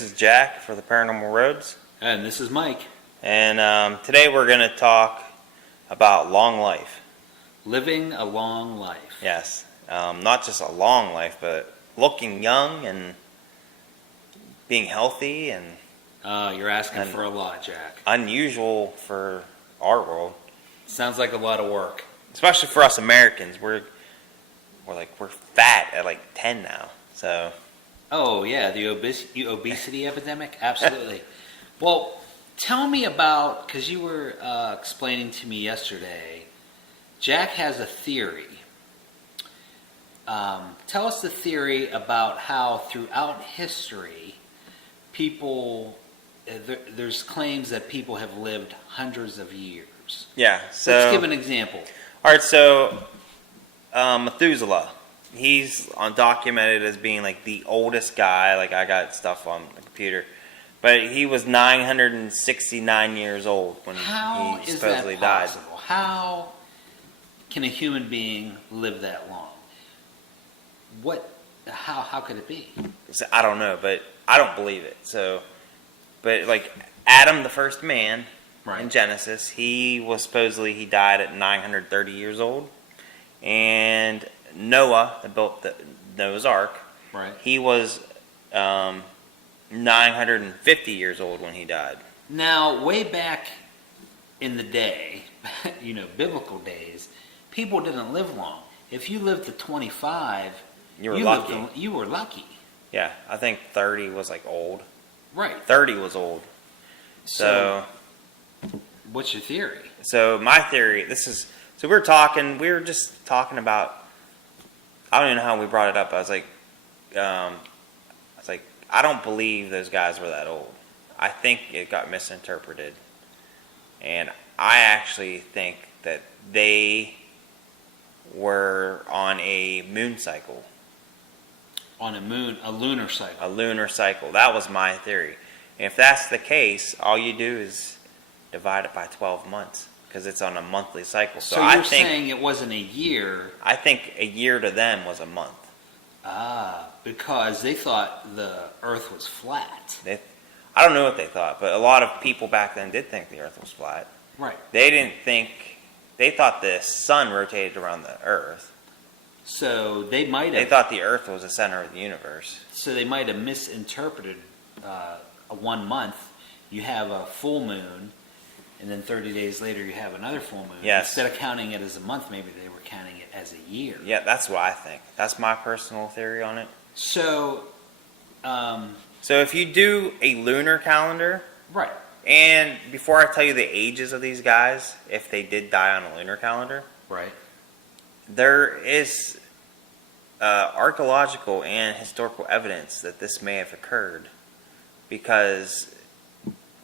This is Jack for the Paranormal Roads. And this is Mike. And today we're going to talk about long life. Living a long life. Yes. Not just a long life, but looking young and being healthy and You're asking for a lot, Jack. unusual for our world. Sounds like a lot of work. Especially for us Americans. We're fat at like 10 now. So Oh, yeah, the obesity epidemic? Absolutely. Well, tell me about, because you were explaining to me yesterday, Jack has a theory. Tell us the theory about how throughout history, there's claims that people have lived hundreds of years. yeah. So Let's give an example. all right. So Methuselah. He's documented as being like the oldest guy. Like I got stuff on the computer, but he was 969 years old when he supposedly died. How can a human being live that long? How could it be? So, I don't know, but I don't believe it. So, but like Adam, the first man in Genesis, he died at 930 years old, and Noah, that built the Noah's Ark, he was 950 years old when he died. Now, way back in the day, biblical days, people didn't live long. If you lived to 25, you were lucky. You were lucky. Yeah, I think 30 was like old. Right. 30 was old. So what's your theory? So my theory, we were just talking about, I don't even know how we brought it up. I was like, I don't believe those guys were that old. I think it got misinterpreted. And I actually think that they were on a moon cycle. On a lunar cycle. A lunar cycle. That was my theory. And if that's the case, all you do is divide it by 12 months. Because it's on a monthly cycle. So you're saying it wasn't a year. I think a year to them was a month. Because they thought the Earth was flat. I don't know what they thought, but a lot of people back then did think the Earth was flat. Right. They thought the sun rotated around the Earth. So they thought the Earth was the center of the universe. So they might have misinterpreted 1 month. You have a full moon. And then 30 days later, you have another full moon. Yes. Instead of counting it as a month, maybe they were counting it as a year. Yeah, that's what I think. That's my personal theory on it. So if you do a lunar calendar, right. And before I tell you the ages of these guys, if they did die on a lunar calendar, right, there is archaeological and historical evidence that this may have occurred, because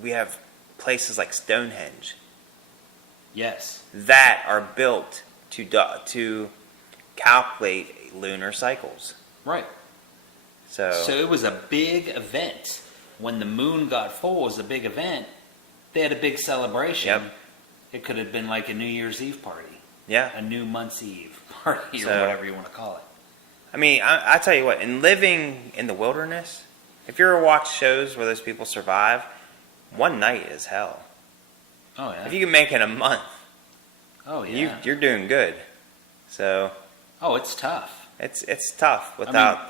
we have places like Stonehenge, yes, that are built to calculate lunar cycles. Right. So it was a big event. When the moon got full, it was a big event. They had a big celebration. Yep. It could have been like a New Year's Eve party. Yeah. A New Month's Eve party, or whatever you want to call it. I mean, I tell you what, in living in the wilderness, if you ever watch shows where those people survive, one night is hell. Oh, yeah. If you can make it a month, you're doing good. So. Oh, it's tough. It's tough without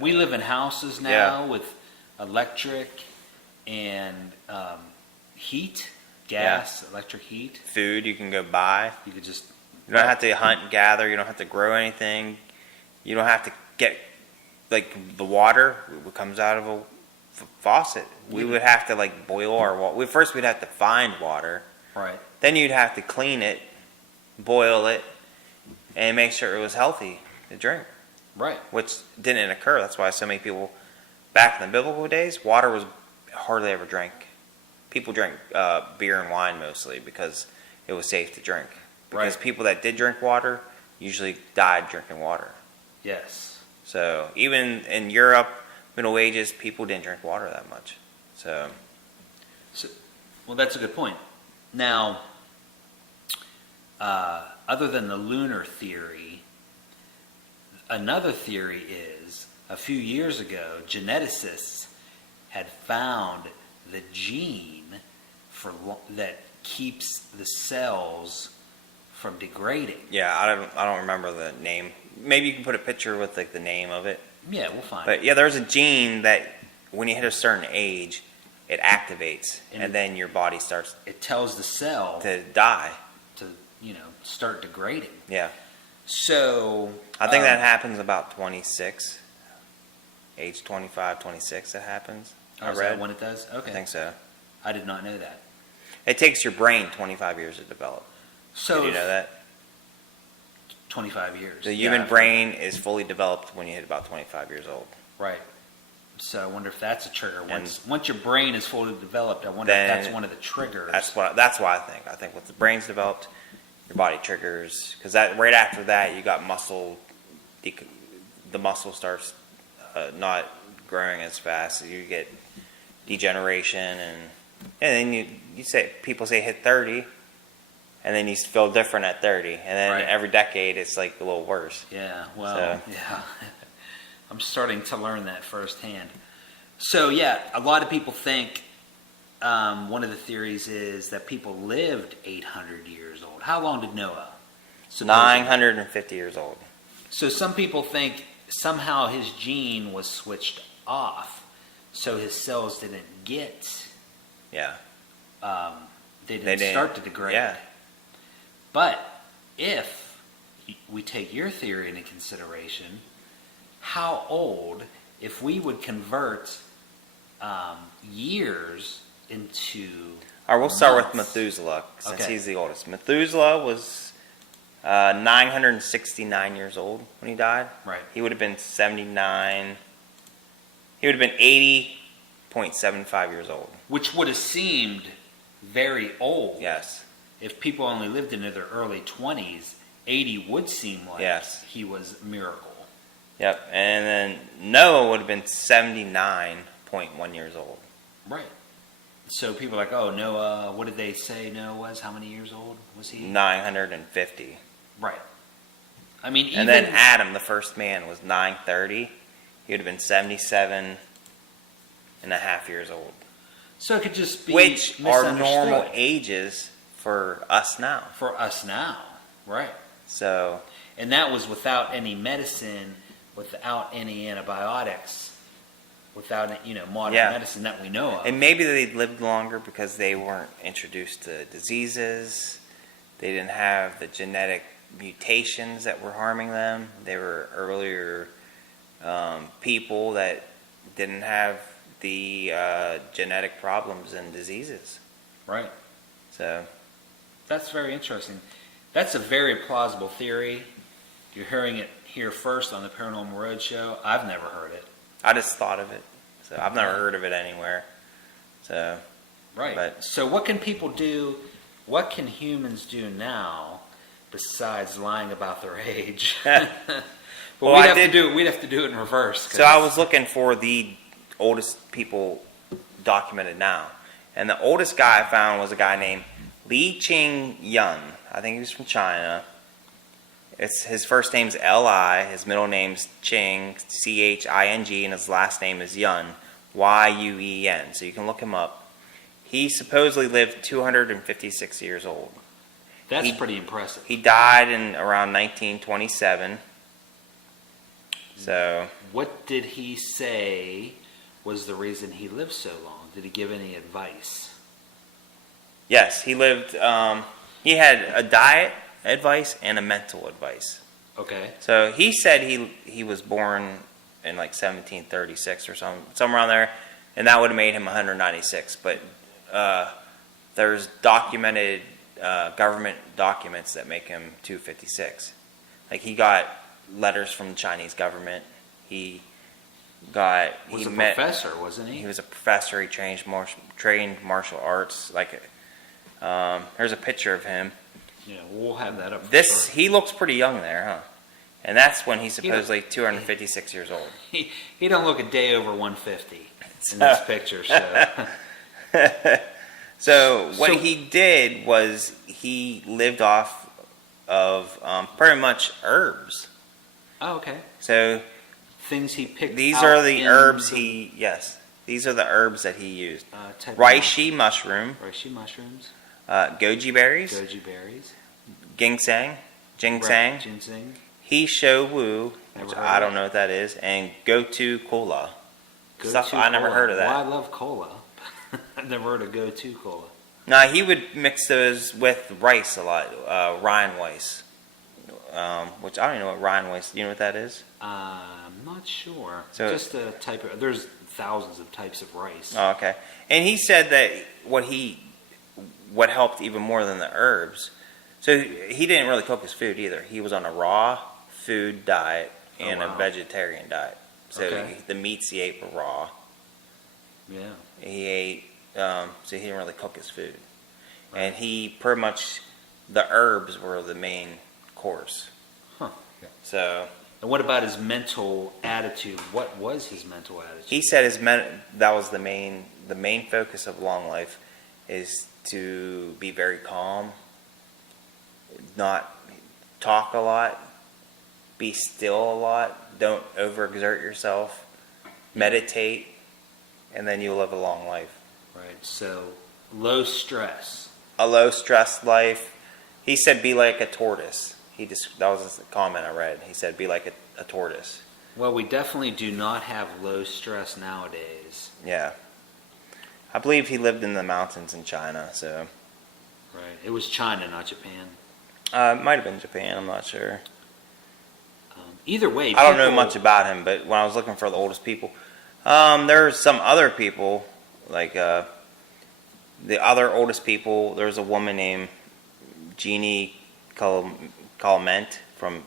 we live in houses now with electric and heat, gas, electric heat. Food you can go buy. You could just. You don't have to hunt and gather. You don't have to grow anything. You don't have to get, like, the water comes out of a faucet. We would have to, like, boil our water. First we'd have to find water. Right. Then you'd have to clean it, boil it, and make sure it was healthy to drink. Right. Which didn't occur. That's why so many people back in the biblical days, water was hardly ever drank. People drank beer and wine mostly because it was safe to drink. Because people that did drink water usually died drinking water. Yes. So even in Europe, Middle Ages, people didn't drink water that much. So well, that's a good point. Now, other than the lunar theory, another theory is a few years ago, geneticists had found the gene that keeps the cells from degrading. Yeah, I don't remember the name. Maybe you can put a picture with like the name of it. Yeah, we'll find it. But yeah, there's a gene that when you hit a certain age, it activates, and then your body starts. It tells the cell to die, to start degrading. Yeah. So I think that happens about 26, age 25, 26. It happens. I read that when it does. Okay, I think so. I did not know that. It takes your brain 25 years to develop. So did you know that? 25 years. The human brain is fully developed when you hit about 25 years old. Right. So I wonder if that's a trigger. Once your brain is fully developed, I wonder if that's one of the triggers. That's what I think. I think once the brain's developed, your body triggers, because that right after that you got muscle. The muscle starts not growing as fast. You get degeneration, and then you say people say hit 30. And then you feel different at 30. And then every decade, it's like a little worse. Yeah, well, yeah. I'm starting to learn that firsthand. So, yeah, a lot of people think one of the theories is that people lived 800 years old. How long did Noah? 950 years old. So some people think somehow his gene was switched off, so his cells didn't get... Yeah. They didn't start to degrade. Yeah. But if we take your theory into consideration, how old, if we would convert years into All right, we'll start with months. Methuselah, since he's the oldest. Methuselah was 969 years old when he died. Right. He would have been 79. He would have been 80.75 years old. Which would have seemed very old. Yes. If people only lived into their early 20s, 80 would seem like he was a miracle. Yep. And then Noah would have been 79.1 years old. Right. So people are like, oh, Noah, what did they say Noah was? How many years old was he? 950. Right. I mean, and then Adam, the first man, was 930. He would have been 77 and a half years old. So it could just be which are normal ages for us now. For us now, right. So, and that was without any medicine, without any antibiotics, without modern medicine that we know of. And maybe they lived longer because they weren't introduced to diseases. They didn't have the genetic mutations that were harming them. They were earlier people that didn't have the genetic problems and diseases. Right. So that's very interesting. That's a very plausible theory. You're hearing it here first on the Paranormal Roadshow. I've never heard it. I just thought of it. So I've never heard of it anywhere. So right. But, so what can people do? What can humans do now besides lying about their age? Well, we'd have to do it in reverse. So I was looking for the oldest people documented now. And the oldest guy I found was a guy named Li Ching Yun. I think he was from China. His first name's Li, his middle name's Ching, Ching, and his last name is Yun, Yuen. So you can look him up. He supposedly lived 256 years old. That's pretty impressive. He died in around 1927. So what did he say was the reason he lived so long? Did he give any advice? Yes, he lived. He had a diet advice and a mental advice. Okay. So he said he was born in like 1736 or somewhere around there, and that would have made him 196. But there's documented government documents that make him 256. Like he got letters from the Chinese government. He was a professor, wasn't he? He was a professor. He trained martial arts. Like, there's a picture of him. Yeah, we'll have that up. He looks pretty young there, huh? And that's when he's supposedly 256 years old. He don't look a day over 150 in this picture. So what he did was he lived off of pretty much herbs. Oh, okay. So things he picked. These are the herbs he These are the herbs that he used. Type Reishi mushroom, reishi mushrooms, goji berries, goji berries, ginseng, ginseng, he shou wu, which Never heard I of don't it. know what that is, and gotu cola. Stuff Go-to I never cola. heard of that. Well, I love cola. I've never heard of go-to cola. No, he would mix those with rice a lot, Rhine rice, which I don't even know what Rhine rice. Do you know what that is? I'm not sure. So- Just a type of. There's thousands of types of rice. Oh, okay. And he said that what helped even more than the herbs. So he didn't really cook his food either. He was on a raw food diet and wow. a vegetarian diet. So Okay. the meats he ate were raw. Yeah. He ate, so he didn't really cook his food. And he pretty much, the herbs were the main course. Huh. So And what about his mental attitude? What was his mental attitude? he said that was the main focus of long life is to be very calm, not talk a lot, be still a lot, don't overexert yourself, meditate, and then you'll live a long life. Right. So low stress. A low stress life. He said be like a tortoise. That was the comment I read. He said be like a tortoise. Well, we definitely do not have low stress nowadays. Yeah. I believe he lived in the mountains in China, so Right. It was China, not Japan. it might have been Japan, I'm not sure. Either way, I don't know people- much about him, but when I was looking for the oldest people, there's some other people, like the other oldest people. There's a woman named Jeannie Calment from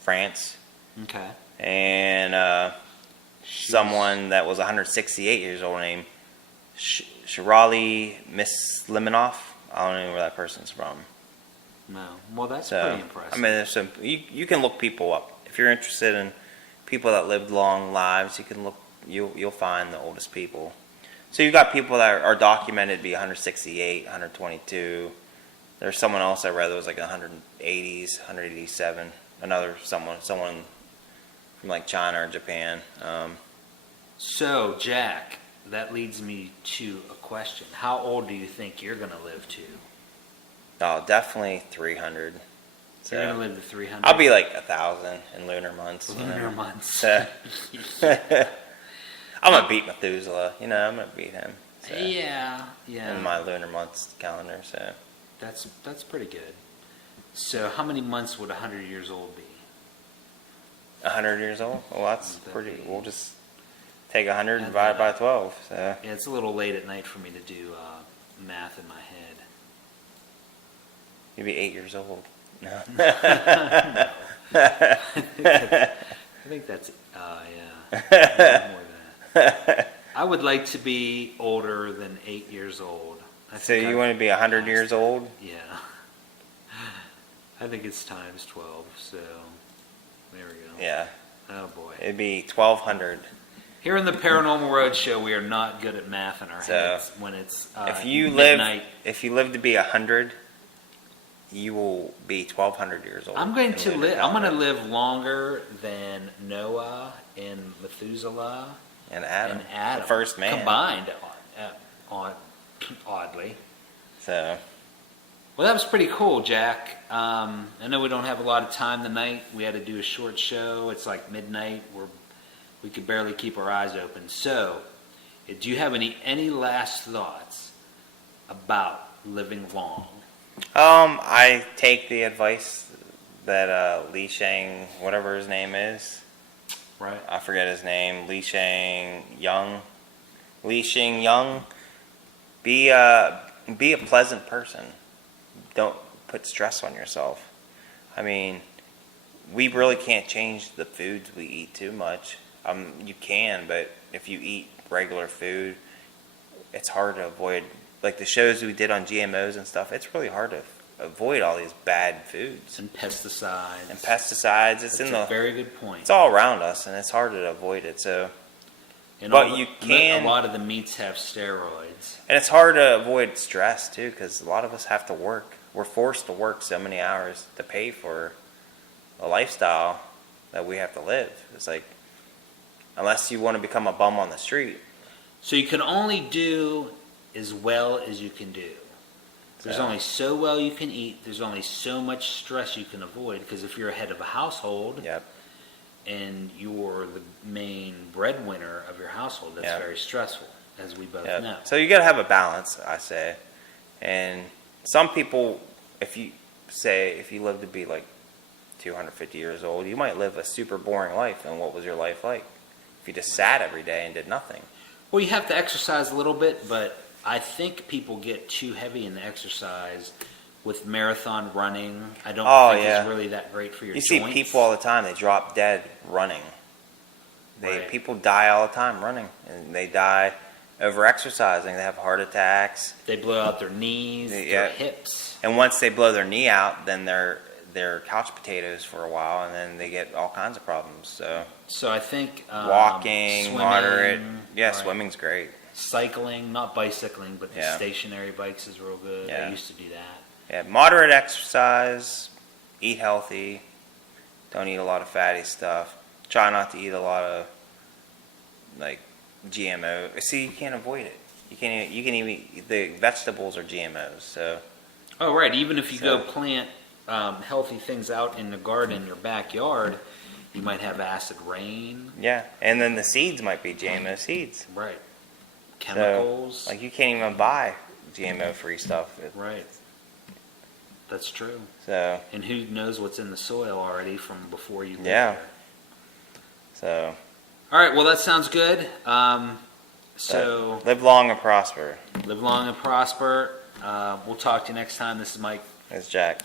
France, Okay. and someone that was 168 years old named Shirali Mislimanoff. I don't know where that person's from. No. Well, that's So, pretty impressive. I mean, there's some, you can look people up. If you're interested in people that lived long lives, you can look. You'll find the oldest people. So you've got people that are documented to be 168, 122. There's someone else I read that was like 180s, 187. Someone from like China or Japan. So, Jack, that leads me to a question. How old do you think you're going to live to? Oh, definitely 300. So You're going to live to 300? I'll be like 1,000 in lunar months. Lunar months. So, I'm gonna beat Methuselah. I'm gonna beat him. So, Yeah. in my lunar months calendar. So That's pretty good. So, how many months would 100 years old be? 100 years old. Well, that's That'd pretty. be- We'll just take 100 and Add divide that by up. 12. So Yeah, it's a little late at night for me to do math in my head. you'd be 8 years old. No. I think that's, yeah, more than that. I would like to be older than 8 years old. I So think you I've want to be 100 passed years that. old? Yeah. I think it's times 12, so there we go. Yeah. Oh boy. It'd be 1,200. Here in the Paranormal Roadshow, we are not good at math in our So, heads when it's If you midnight. live to be 100, you will be 1,200 years old. I'm going in to lunar live. I'm going to calendar. live longer than Noah and Methuselah And Adam, and Adam, the first man. combined. Oddly. So Well, that was pretty cool, Jack. I know we don't have a lot of time tonight. We had to do a short show. It's like midnight. We could barely keep our eyes open. So, do you have any last thoughts about living long? I take the advice that Li Shang, whatever his name is, Right. I forget his name, Li Shang Young. Be a pleasant person. Don't put stress on yourself. I mean, we really can't change the foods we eat too much. You can, but if you eat regular food, it's hard to avoid. Like the shows we did on GMOs and stuff, it's really hard to avoid all these bad foods And pesticides. and pesticides. That's a very good point. it's all around us, and it's hard to avoid it. So, And but all you the- can- A lot of the meats have steroids. and it's hard to avoid stress too, because a lot of us have to work. We're forced to work so many hours to pay for a lifestyle that we have to live. It's like, unless you want to become a bum on the street. So you can only do as well as you can do. There's only so well you can eat. There's only so much stress you can avoid. Because if you're a head of a household, and you're the main breadwinner of your household, that's very stressful, as we both know. So you got to have a balance, I say. And some people, if you live to be like 250 years old, you might live a super boring life. And what was your life like if you just sat every day and did nothing? Well, you have to exercise a little bit, but I think people get too heavy in the exercise with marathon running. I don't think it's really that great for your joints. You see people all the time, they drop dead running. People die all the time running, and they die over exercising. They have heart attacks. They blow out their knees, their hips. And once they blow their knee out, then they're couch potatoes for a while, and then they get all kinds of problems. So I think walking, swimming, moderate. Yeah, swimming's great. Cycling, not bicycling, but the stationary bikes is real good. I used to do that. Yeah, moderate exercise, eat healthy, don't eat a lot of fatty stuff. Try not to eat a lot of like GMO. See, you can't avoid it. You can even eat the vegetables are GMOs. So. Oh right, even if you go plant healthy things out in the garden in your backyard, you might have acid rain. Yeah, and then the seeds might be GMO seeds. Right. Chemicals. So, like you can't even buy GMO-free stuff. Right. That's true. So. And who knows what's in the soil already from before you lived there. So. All right. Well, that sounds good. So live long and prosper. Live long and prosper. We'll talk to you next time. This is Mike. It's Jack.